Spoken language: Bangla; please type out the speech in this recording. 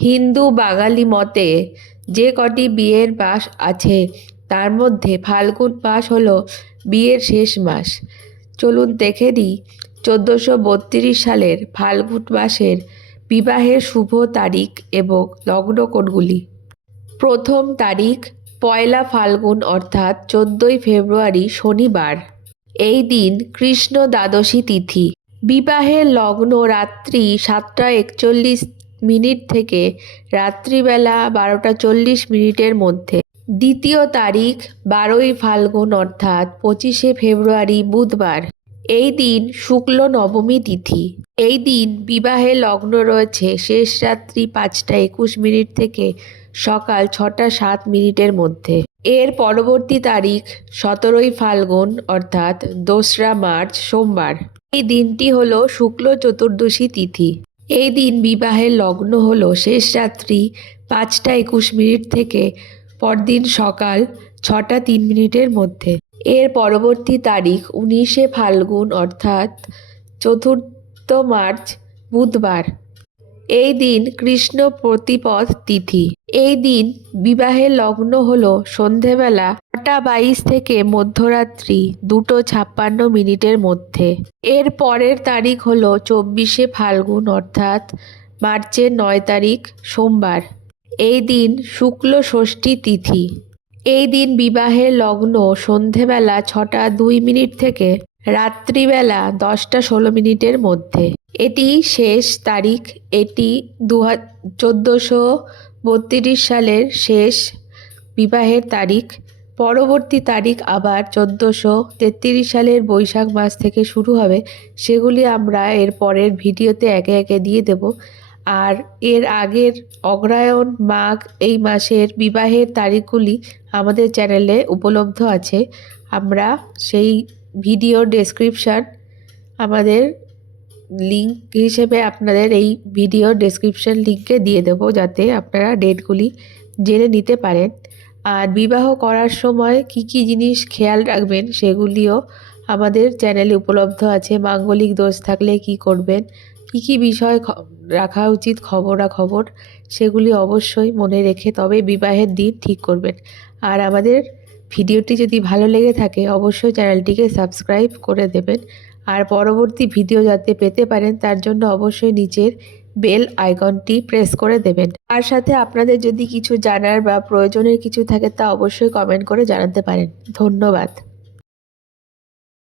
হিন্দু বাঙালি মতে যে কটি বিয়ের মাস আছে, তার মধ্যে ফাল্গুন মাস হল বিয়ের শেষ মাস। চলুন দেখে নিই, চোদ্দোশো বত্রিশ সালের ফাল্গুন মাসের বিবাহের শুভ তারিখ এবং লগ্ন কোণগুলি প্রথম তারিখ পয়লা ফাল্গুন, অর্থাৎ চোদ্দোই ফেব্রুয়ারি শনিবার। এই দিন কৃষ্ণ দ্বাদশী তিথি। বিবাহের লগ্ন রাত্রি সাতটা একচল্লিশ মিনিট থেকে রাত্রিবেলা বারোটা চল্লিশ মিনিটের মধ্যে। দ্বিতীয় তারিখ বারোই ফাল্গুন অর্থাৎ পঁচিশে ফেব্রুয়ারি বুধবার। এই দিন শুক্ল নবমী তিথি। এই দিন বিবাহে লগ্ন রয়েছে শেষ রাত্রি পাঁচটা একুশ মিনিট থেকে সকাল ছটা সাত মিনিটের মধ্যে। এর পরবর্তী তারিখ সতেরোই ফাল্গুন অর্থাৎ দোসরা মার্চ সোমবার। এই দিনটি হলো শুক্ল চতুর্দশী তিথি। এই দিন বিবাহের লগ্ন হল শেষ রাত্রি পাঁচটা একুশ মিনিট থেকে পরদিন সকাল ছটা তিন মিনিটের মধ্যে। এর পরবর্তী তারিখ উনিশে ফাল্গুন, অর্থাৎ চতুর্থ মার্চ, বুধবার। এই দিন কৃষ্ণ প্রতিপদ তিথি। এই দিন বিবাহের লগ্ন হল সন্ধেবেলা ছটা বাইশ থেকে মধ্যরাত্রি, দুটো ছাপ্পান্ন মিনিটের মধ্যে। এর পরের তারিখ হল চব্বিশে ফাল্গুন, অর্থাৎ মার্চের নয় তারিখ, সোমবার। এই দিন শুক্ল ষষ্ঠী তিথি। এই দিন বিবাহের লগ্ন সন্ধেবেলা ছটা দুই মিনিট থেকে রাত্রিবেলা দশটা ষোলো মিনিটের মধ্যে। এটি শেষ তারিখ। এটি দু চোদ্দোশো বত্রিশ সালের শেষ বিবাহের তারিখ। পরবর্তী তারিখ আবার চোদ্দোশো তেত্রিশ সালের বৈশাখ মাস থেকে শুরু হবে। সেগুলি আমরা এর পরের ভিডিওতে একে একে দিয়ে দেব। আর এর আগের অগ্রায়ণ মাঘ এই মাসের বিবাহের তারিখগুলি আমাদের চ্যানেলে উপলব্ধ আছে। আমরা সেই ভিডিও ডেসক্রিপশান আমাদের লিঙ্ক হিসেবে আপনাদের এই ভিডিও ডেসক্রিপশন লিঙ্কে দিয়ে দেবো, যাতে আপনারা ডেটগুলি জেনে নিতে পারেন। আর বিবাহ করার সময় কি কি জিনিস খেয়াল রাখবেন সেগুলিও আমাদের চ্যানেলে উপলব্ধ আছে। মাঙ্গলিক দোষ থাকলে কি করবেন? কি কি বিষয় রাখা উচিত খবরাখবর সেগুলি অবশ্যই মনে রেখে তবে বিবাহের দিন ঠিক করবেন। আর আমাদের ভিডিওটি যদি ভালো লেগে থাকে, অবশ্যই চ্যানেলটিকে সাবস্ক্রাইব করে দেবেন। আর পরবর্তী ভিডিও যাতে পেতে পারেন, তার জন্য অবশ্যই নিচের বেল আইকনটি প্রেস করে দেবেন। তার সাথে আপনাদের যদি কিছু জানার বা প্রয়োজনের কিছু থাকে, তা অবশ্যই কমেন্ট করে জানাতে পারেন। ধন্যবাদ।